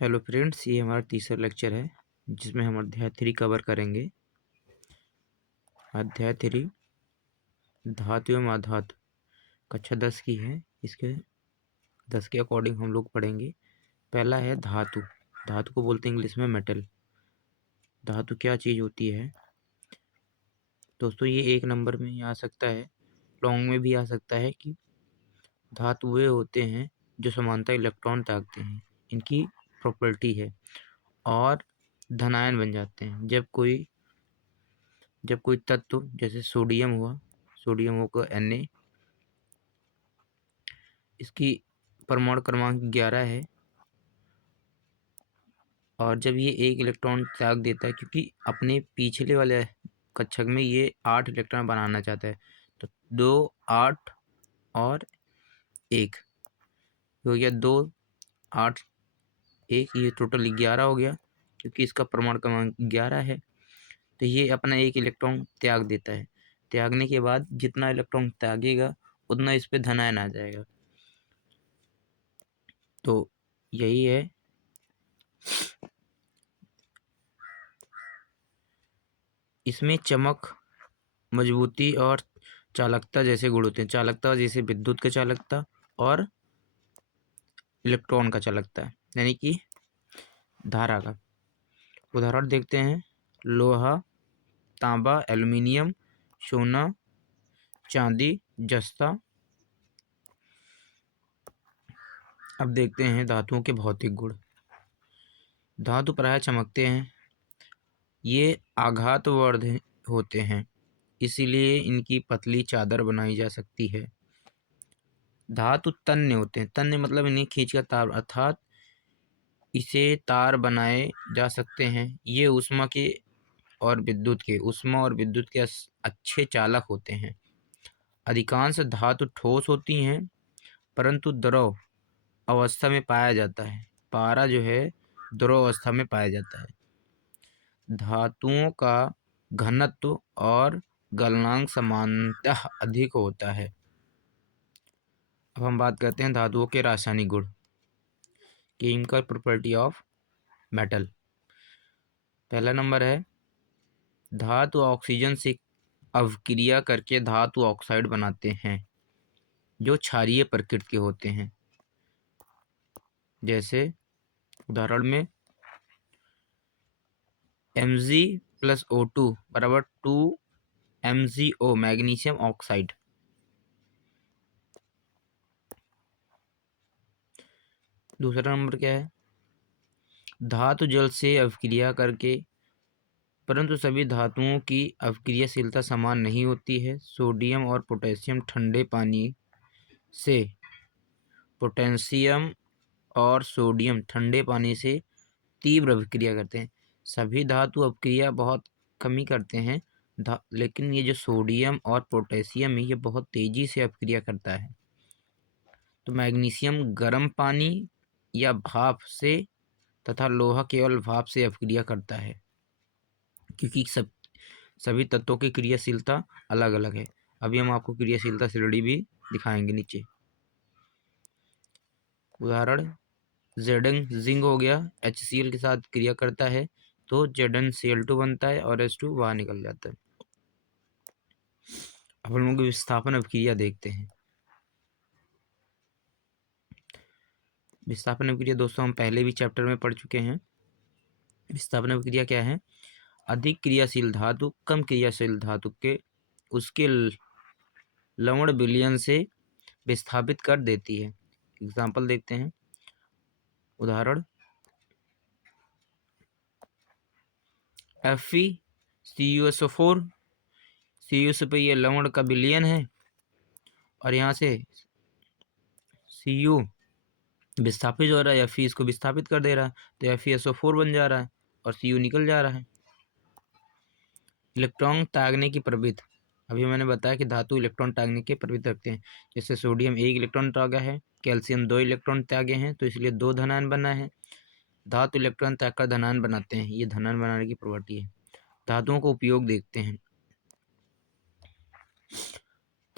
Hello friends, ये हमारा तीसरा लेक्चर है जिसमें हम अध्याय 3 कवर करेंगे। अध्याय 3 धातु एवं अधातु कक्षा 10 की है। इसके 10 के अकॉर्डिंग हम लोग पढ़ेंगे। पहला है धातु। धातु को बोलते हैं इंग्लिश में मेटल। धातु क्या चीज़ होती है दोस्तों? ये एक नंबर में ही आ सकता है, लॉन्ग में भी आ सकता है कि धातु वे होते हैं जो समानता इलेक्ट्रॉन त्यागते हैं, इनकी प्रॉपर्टी है, और धनायन बन जाते हैं जब कोई तत्व जैसे सोडियम हुआ, सोडियम होकर Na, इसकी परमाणु क्रमांक 11 है, और जब ये एक इलेक्ट्रॉन त्याग देता है, क्योंकि अपने पिछले वाले कक्षक में ये 8 इलेक्ट्रॉन बनाना चाहता है, तो 2, 8 और 1 हो गया, 2, 8, 1, ये टोटल 11 हो गया। क्योंकि इसका परमाणु क्रमांक 11 है, तो ये अपना एक इलेक्ट्रॉन त्याग देता है। त्यागने के बाद जितना इलेक्ट्रॉन त्यागेगा उतना इस पे धनायन आ जाएगा। तो यही है। इसमें चमक, मजबूती और चालकता जैसे गुण होते हैं। चालकता जैसे विद्युत का चालकता और इलेक्ट्रॉन का चालकता, यानी कि धारा का। उदाहरण देखते हैं। लोहा, तांबा, एल्युमिनियम, सोना, चांदी, जस्ता। अब देखते हैं धातुओं के भौतिक गुण। धातु प्रायः चमकते हैं, ये आघातवर्ध होते हैं, इसीलिए इनकी पतली चादर बनाई जा सकती है। धातु तन्य होते हैं। तन्य मतलब इन्हें खींचकर तार, अर्थात इसे तार बनाए जा सकते हैं। ये ऊष्मा और विद्युत के अच्छे चालक होते हैं। अधिकांश धातु ठोस होती हैं, परंतु द्रव अवस्था में पाया जाता है। पारा जो है द्रव अवस्था में पाया जाता है। धातुओं का घनत्व और गलनांक सामान्यतः अधिक होता है। अब हम बात करते हैं धातुओं के रासायनिक गुण, केमिकल प्रॉपर्टी ऑफ मेटल। पहला नंबर है, धातु ऑक्सीजन से अवक्रिया करके धातु ऑक्साइड बनाते हैं जो क्षारीय प्रकृति के होते हैं। जैसे उदाहरण में Mg+O2 बराबर 2MgO, मैग्नीशियम ऑक्साइड। दूसरा नंबर क्या है, धातु जल से अवक्रिया करके, परंतु सभी धातुओं की अवक्रियाशीलता समान नहीं होती है। सोडियम और पोटेशियम ठंडे पानी से पोटेशियम और सोडियम ठंडे पानी से तीव्र अभिक्रिया करते हैं। सभी धातु अभिक्रिया बहुत कम ही करते हैं, लेकिन ये जो सोडियम और पोटेशियम है ये बहुत तेजी से अभिक्रिया करता है। तो मैग्नीशियम गर्म पानी या भाप से तथा लोहा केवल भाप से अभिक्रिया करता है, क्योंकि सभी तत्वों की क्रियाशीलता अलग अलग है। अभी हम आपको क्रियाशीलता श्रेणी भी दिखाएंगे नीचे। उदाहरण Zn जिंक हो गया, HCl के साथ क्रिया करता है तो ZnCl2 बनता है और H2 बाहर निकल जाता है। अब हम लोग विस्थापन अभिक्रिया देखते हैं। विस्थापन अभिक्रिया दोस्तों हम पहले भी चैप्टर में पढ़ चुके हैं। विस्थापन अभिक्रिया क्या है? अधिक क्रियाशील धातु कम क्रियाशील धातु के उसके लवण विलयन से विस्थापित कर देती है। एग्जाम्पल देखते हैं। उदाहरण FeCuSO4, CuSO पे ये लवण का विलयन है और यहाँ से Cu विस्थापित हो रहा है, Fe इसको विस्थापित कर दे रहा है, तो FeSO4 बन जा रहा है और Cu निकल जा रहा है। इलेक्ट्रॉन त्यागने की प्रवृत्ति। अभी मैंने बताया कि धातु इलेक्ट्रॉन त्यागने की प्रवृत्ति रखते हैं। जैसे सोडियम 1 इलेक्ट्रॉन त्यागा है, कैल्शियम 2 इलेक्ट्रॉन त्यागे हैं, तो इसलिए 2 धनायन बना है। धातु इलेक्ट्रॉन त्याग कर धनायन बनाते हैं, ये धनायन बनाने की प्रॉपर्टी है। धातुओं का उपयोग देखते हैं।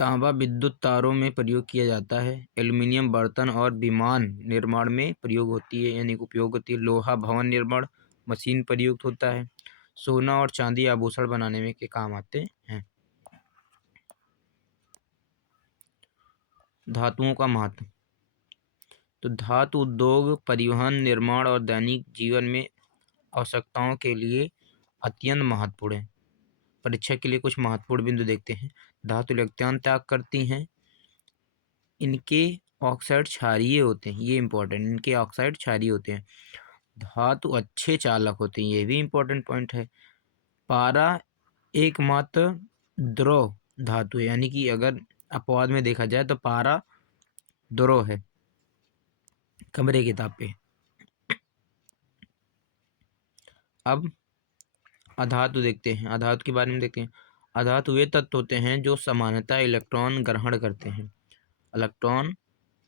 तांबा विद्युत तारों में प्रयोग किया जाता है। एल्युमिनियम बर्तन और विमान निर्माण में प्रयोग होती है, यानी कि उपयोग होती है। लोहा भवन निर्माण मशीन प्रयुक्त होता है। सोना और चांदी आभूषण बनाने में के काम आते हैं। धातुओं का महत्व। तो धातु उद्योग, परिवहन, निर्माण और दैनिक जीवन में आवश्यकताओं के लिए अत्यंत महत्वपूर्ण है। परीक्षा के लिए कुछ महत्वपूर्ण बिंदु देखते हैं। धातु इलेक्ट्रॉन त्याग करती हैं। इनके ऑक्साइड क्षारीय होते हैं, ये इंपॉर्टेंट, इनके ऑक्साइड क्षारीय होते हैं। धातु अच्छे चालक होते हैं, ये भी इंपॉर्टेंट पॉइंट है। पारा एकमात्र द्रव धातु है, यानी कि अगर अपवाद में देखा जाए तो पारा द्रव है। कमरे किताब पे। अब अधातु देखते हैं, अधातु के बारे में देखते हैं। अधातु वे तत्व होते हैं जो सामान्यतः इलेक्ट्रॉन ग्रहण करते हैं, इलेक्ट्रॉन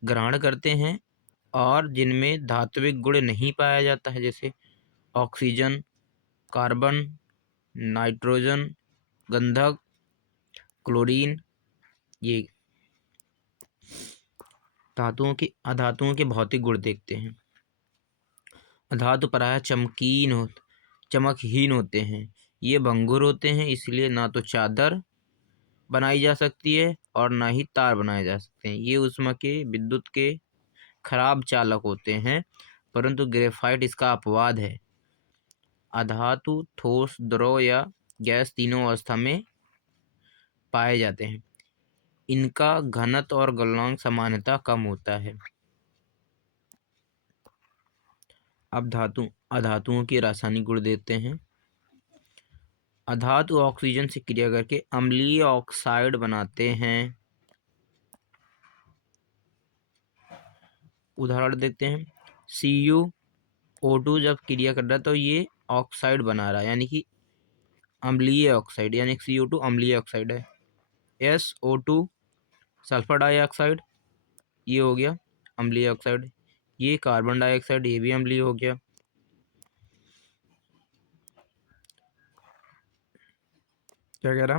ग्रहण करते हैं और जिनमें धात्विक गुण नहीं पाया जाता है, जैसे ऑक्सीजन, कार्बन, नाइट्रोजन, गंधक, क्लोरीन। ये अधातुओं के भौतिक गुण देखते हैं। अधातु प्रायः चमकहीन होते हैं। ये भंगुर होते हैं, इसलिए ना तो चादर बनाई जा सकती है और ना ही तार बनाए जा सकते हैं। ये ऊष्मा के, विद्युत के खराब चालक होते हैं, परंतु ग्रेफाइट इसका अपवाद है। अधातु ठोस, द्रव या गैस तीनों अवस्था में पाए जाते हैं। इनका घनत्व और गलनांक सामान्यतः कम होता है। अब अधातुओं के रासायनिक गुण देते हैं। अधातु ऑक्सीजन से क्रिया करके अम्लीय ऑक्साइड बनाते हैं। उदाहरण देखते हैं। CuO2 जब क्रिया कर रहा है तो ये ऑक्साइड बना रहा है, यानी कि अम्लीय ऑक्साइड, यानी CO2 अम्लीय ऑक्साइड है। SO2 सल्फर डाइऑक्साइड, ये हो गया अम्लीय ऑक्साइड। ये कार्बन डाइऑक्साइड, ये भी अम्लीय हो गया। क्या कह रहा,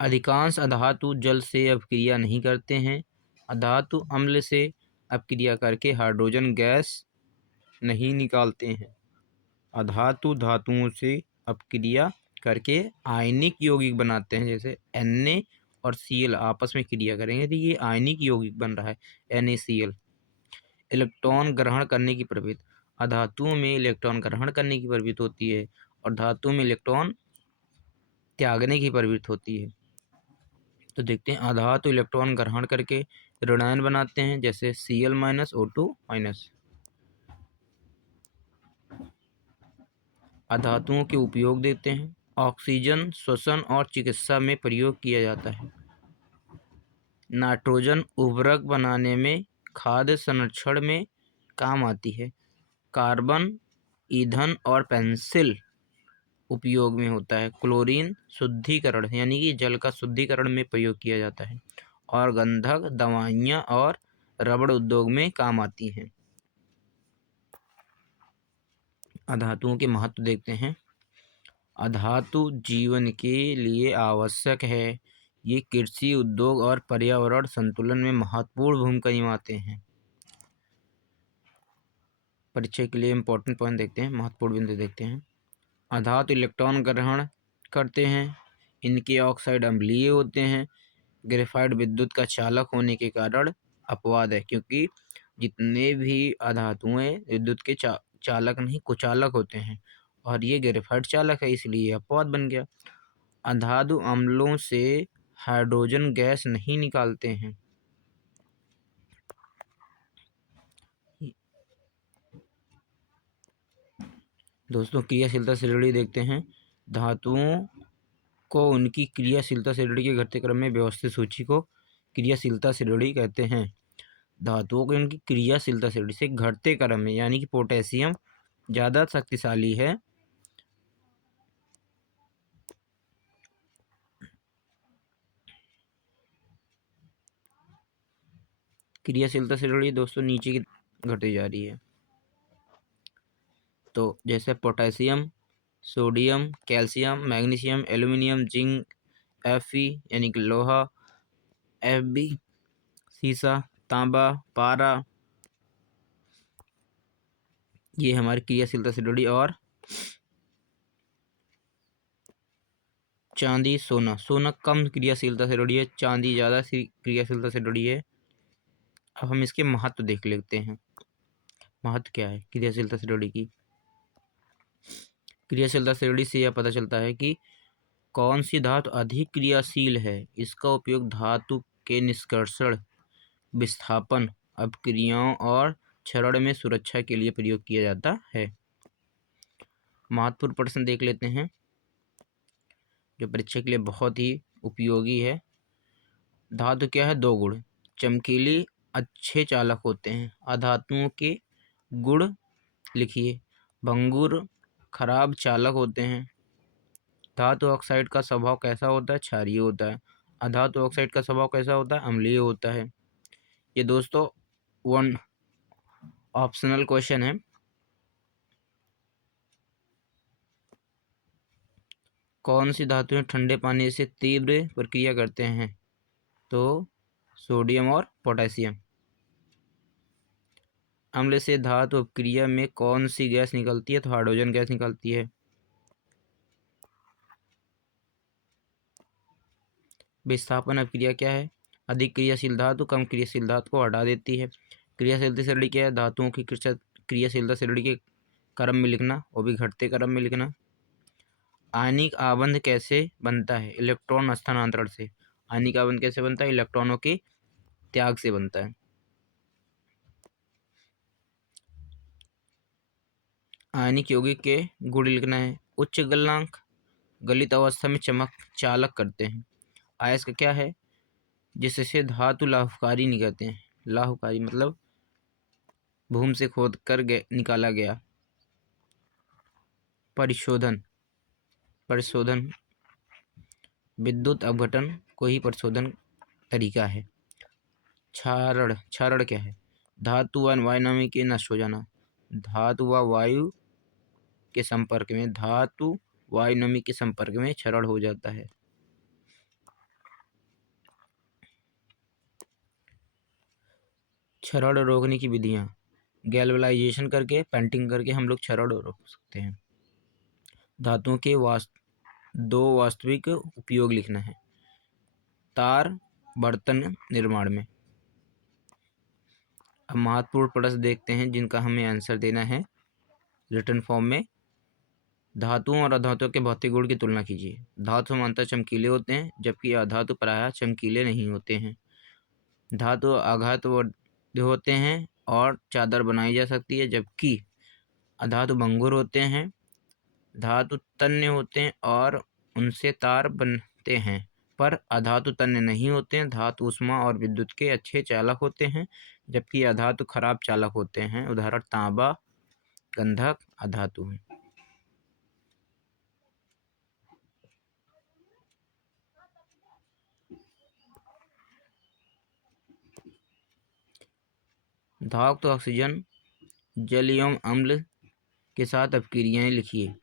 अधिकांश अधातु जल से अपक्रिया नहीं करते हैं। अधातु अम्ल से अपक्रिया करके हाइड्रोजन गैस नहीं निकालते हैं। अधातु धातुओं से अपक्रिया करके आयनिक यौगिक बनाते हैं, जैसे Na और Cl आपस में क्रिया करेंगे तो ये आयनिक यौगिक बन रहा है, NaCl। इलेक्ट्रॉन ग्रहण करने की प्रवृत्ति। अधातुओं में इलेक्ट्रॉन ग्रहण करने की प्रवृत्ति होती है और धातुओं में इलेक्ट्रॉन त्यागने की प्रवृत्ति होती है। तो देखते हैं, अधातु इलेक्ट्रॉन ग्रहण करके ऋणायन बनाते हैं, जैसे Cl- O2-। अधातुओं के उपयोग देते हैं। ऑक्सीजन श्वसन और चिकित्सा में प्रयोग किया जाता है। नाइट्रोजन उर्वरक बनाने में, खाद्य संरक्षण में काम आती है। कार्बन ईंधन और पेंसिल उपयोग में होता है। क्लोरीन शुद्धिकरण, यानी कि जल का शुद्धिकरण में प्रयोग किया जाता है। और गंधक दवाइयाँ और रबड़ उद्योग में काम आती हैं। अधातुओं के महत्व देखते हैं। अधातु जीवन के लिए आवश्यक है। ये कृषि, उद्योग और पर्यावरण संतुलन में महत्वपूर्ण भूमिका निभाते हैं। परीक्षा के लिए इंपॉर्टेंट पॉइंट देखते हैं, महत्वपूर्ण बिंदु देखते हैं। अधातु इलेक्ट्रॉन ग्रहण करते हैं। इनके ऑक्साइड अम्लीय होते हैं। ग्रेफाइट विद्युत का चालक होने के कारण अपवाद है, क्योंकि जितने भी अधातुएं विद्युत के चालक नहीं कुचालक होते हैं, और ये ग्रेफाइट चालक है, इसलिए अपवाद बन गया। अधातु अम्लों से हाइड्रोजन गैस नहीं निकालते हैं। दोस्तों, क्रियाशीलता श्रेणी देखते हैं। धातुओं को उनकी क्रियाशीलता श्रेणी के घटते क्रम में व्यवस्थित सूची को क्रियाशीलता श्रेणी कहते हैं। धातुओं को उनकी क्रियाशीलता श्रेणी से घटते क्रम में, यानी कि पोटेशियम ज़्यादा शक्तिशाली है। क्रियाशीलता श्रेणी दोस्तों नीचे की घटती जा रही है। तो जैसे potassium, sodium, calcium, magnesium, aluminium, zinc, Fe यानी कि लोहा, Fb सीसा, तांबा, पारा, ये हमारी क्रियाशीलता से जुड़ी, और चांदी, सोना। सोना कम क्रियाशीलता से जुड़ी है, चांदी ज़्यादा क्रियाशीलता से जुड़ी है। अब हम इसके महत्व देख लेते हैं। महत्व क्या है क्रियाशीलता से जुड़ी की? क्रियाशीलता से जुड़ी से यह पता चलता है कि कौन सी धातु अधिक क्रियाशील है। इसका उपयोग धातु के निष्कर्षण, विस्थापन, अपक्रियाओं और क्षरण में सुरक्षा के लिए प्रयोग किया जाता है। महत्वपूर्ण प्रश्न देख लेते हैं जो परीक्षा के लिए बहुत ही उपयोगी है। धातु क्या है? दो गुण। चमकीली, अच्छे चालक होते हैं। अधातुओं के गुण लिखिए। भंगुर, खराब चालक होते हैं। धातु ऑक्साइड का स्वभाव कैसा होता है? क्षारीय होता है। अधातु ऑक्साइड का स्वभाव कैसा होता है? अम्लीय होता है। ये दोस्तों वन ऑप्शनल क्वेश्चन है। कौन सी धातुएं ठंडे पानी से तीव्र प्रक्रिया करते हैं? तो सोडियम और पोटेशियम। अम्ल से धातु अपक्रिया में कौन सी गैस निकलती है? तो हाइड्रोजन गैस निकलती है। विस्थापन अपक्रिया क्या है? अधिक क्रियाशील धातु कम क्रियाशील धातु को हटा देती है। क्रियाशीलता श्रेणी क्या है? धातुओं की क्रियाशीलता श्रेणी के क्रम में लिखना, वो भी घटते क्रम में लिखना। आयनिक आबंध कैसे बनता है? इलेक्ट्रॉन स्थानांतरण से। आयनिक आबंध कैसे बनता है? इलेक्ट्रॉनों के त्याग से बनता है। आयनिक यौगिक के गुण लिखना है। उच्च गलनांक, गलित अवस्था में चमक चालक करते हैं। अयस्क क्या है? जिससे धातु लाभकारी निकलते हैं। लाभकारी मतलब भूमि से खोद कर निकाला गया। परिशोधन, परिशोधन विद्युत अपघटन को ही परिशोधन तरीका है। क्षारण, क्षारण क्या है? धातु व वायुनमी के नष्ट हो जाना। धातु व वायु के संपर्क में, धातु वायुनमी के संपर्क में क्षरण हो जाता है। क्षरण रोकने की विधियां, गैल्वेनाइजेशन करके, पेंटिंग करके हम लोग क्षरण रोक सकते हैं। धातुओं के दो वास्तविक उपयोग लिखना है। तार बर्तन निर्माण में। अब महत्वपूर्ण प्रश्न देखते हैं जिनका हमें आंसर देना है रिटन फॉर्म में। धातुओं और अधातुओं के भौतिक गुण की तुलना कीजिए। धातु सामान्यतः चमकीले होते हैं जबकि अधातु प्रायः चमकीले नहीं होते हैं। धातु आघातवर्धी होते हैं और चादर बनाई जा सकती है, जबकि अधातु भंगुर होते हैं। धातु तन्य होते हैं और उनसे तार बनते हैं, पर अधातु तन्य नहीं होते हैं। धातु ऊष्मा और विद्युत के अच्छे चालक होते हैं, जबकि अधातु खराब चालक होते हैं। उदाहरण तांबा, गंधक अधातु हैं। धातु ऑक्सीजन जल एवं अम्ल के साथ अपक्रियाएं लिखिए।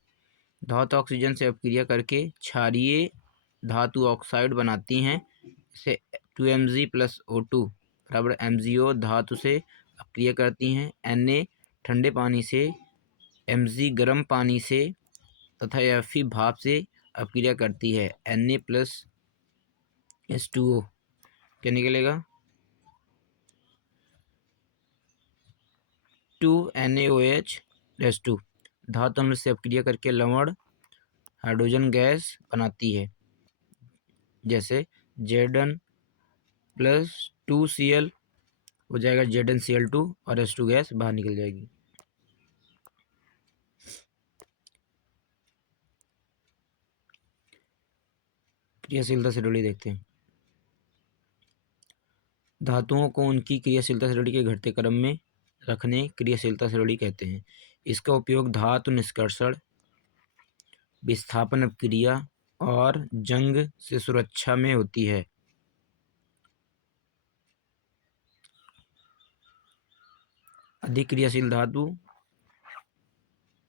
धातु ऑक्सीजन से अपक्रिया करके क्षारीय धातु ऑक्साइड बनाती हैं। इसे 2Mg+O2 बराबर MgO धातु से अपक्रिया करती हैं। Na ठंडे पानी से, Mg गर्म पानी से तथा Fe भाप से अपक्रिया करती है। Na+H2O क्या निकलेगा? 2NaOH+2 धातु अम्ल से अपक्रिया करके लवण हाइड्रोजन गैस बनाती है, जैसे Zn+2Cl हो जाएगा ZnCl2 और H2 गैस बाहर निकल जाएगी। क्रियाशीलता से जुड़ी देखते हैं। धातुओं को उनकी क्रियाशीलता से जुड़ी के घटते क्रम में रखने क्रियाशीलता से जुड़ी कहते हैं। इसका उपयोग धातु निष्कर्षण, विस्थापन अपक्रिया और जंग से सुरक्षा में होती है। अधिक क्रियाशील धातु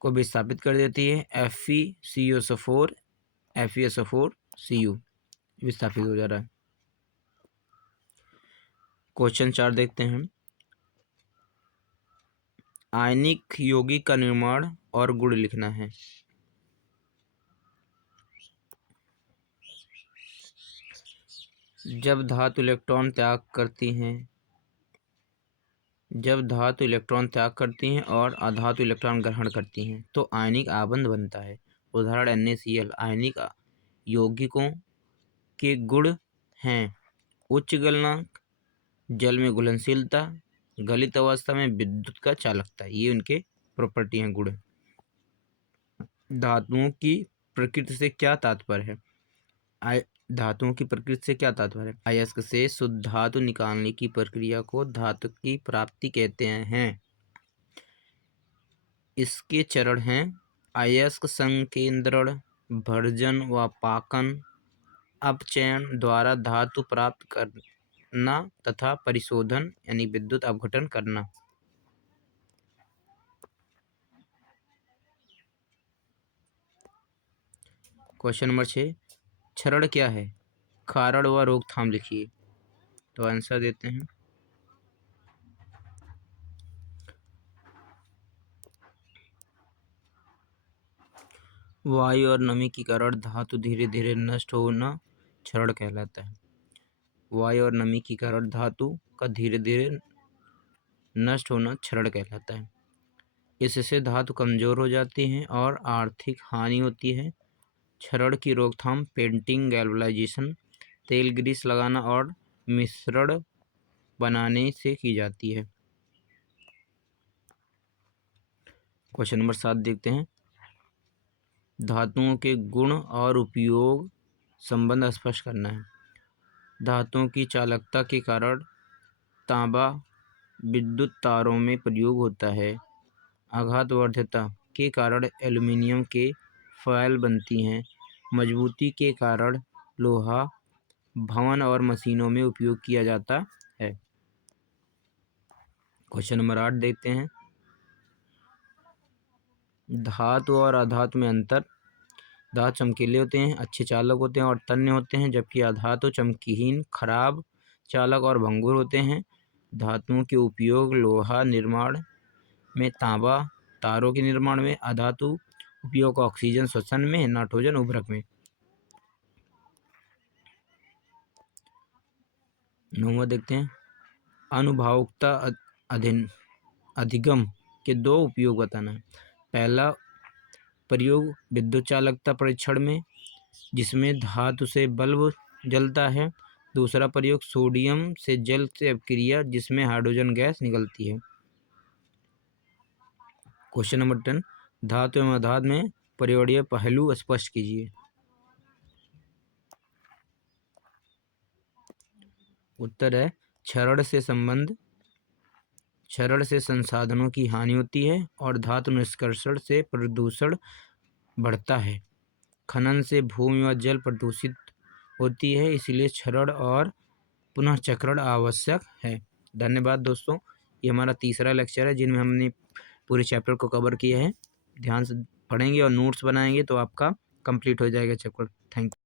को विस्थापित कर देती है। FeCO4 FeSO4Cu विस्थापित हो जा रहा है। क्वेश्चन 4 देखते हैं। आयनिक यौगिक का निर्माण और गुण लिखना है। जब धातु इलेक्ट्रॉन त्याग करती हैं और अधातु इलेक्ट्रॉन ग्रहण करती हैं तो आयनिक आबंध बनता है। उदाहरण NaCl। आयनिक यौगिकों के गुण हैं उच्च गलनांक, जल में घुलनशीलता, गलित अवस्था में विद्युत का चालकता। ये उनके प्रॉपर्टी हैं, गुण। धातुओं की प्रकृति से क्या तात्पर्य है? धातुओं की प्रकृति से क्या तात्पर्य है? अयस्क से शुद्ध धातु निकालने की प्रक्रिया को धातु की प्राप्ति कहते हैं। इसके चरण हैं अयस्क संकेंद्रण, भर्जन व पाकन, अपचयन द्वारा धातु प्राप्त करना तथा परिशोधन यानी विद्युत अपघटन करना। क्वेश्चन नंबर 6, क्षरण क्या है? कारण व रोकथाम लिखिए। तो आंसर देते हैं। वायु और नमी के कारण धातु धीरे धीरे नष्ट होना क्षरण कहलाता है। वायु और नमी के कारण धातु का धीरे धीरे नष्ट होना क्षरण कहलाता है। इससे धातु कमजोर हो जाती है और आर्थिक हानि होती है। क्षरण की रोकथाम पेंटिंग, गैल्वेनाइजेशन, तेल ग्रीस लगाना और मिश्रण बनाने से की जाती है। क्वेश्चन नंबर 7 देखते हैं। धातुओं के गुण और उपयोग संबंध स्पष्ट करना है। धातुओं की चालकता के कारण तांबा विद्युत तारों में प्रयोग होता है। आघातवर्ध्यता के कारण एल्युमिनियम के फॉयल बनती हैं। मजबूती के कारण लोहा भवन और मशीनों में उपयोग किया जाता है। क्वेश्चन नंबर 8 देखते हैं। धातु और अधातु में अंतर। धातु चमकीले होते हैं, अच्छे चालक होते हैं और तन्य होते हैं, जबकि अधातु चमकीहीन, खराब चालक और भंगुर होते हैं। धातुओं के उपयोग लोहा निर्माण में, तांबा तारों के निर्माण में, अधातु उपयोग ऑक्सीजन श्वसन में, नाइट्रोजन उर्वरक में। 9वां देखते हैं। अनुभावुकता अधिगम के 2 उपयोग बताना है। पहला प्रयोग विद्युत चालकता परीक्षण में, जिसमें धातु से बल्ब जलता है। दूसरा प्रयोग सोडियम से जल से अपक्रिया, जिसमें हाइड्रोजन गैस निकलती है। क्वेश्चन नंबर 10, धातु एवं अधातु में पर्यावरणीय पहलू स्पष्ट कीजिए। उत्तर है क्षरण से संसाधनों की हानि होती है और धातु निष्कर्षण से प्रदूषण बढ़ता है। खनन से भूमि व जल प्रदूषित होती है, इसलिए क्षरण और पुनर्चक्रण आवश्यक है। धन्यवाद दोस्तों। ये हमारा तीसरा लेक्चर है जिनमें हमने पूरे चैप्टर को कवर किया है। ध्यान से पढ़ेंगे और नोट्स बनाएंगे तो आपका कंप्लीट हो जाएगा चैप्टर। Thank you.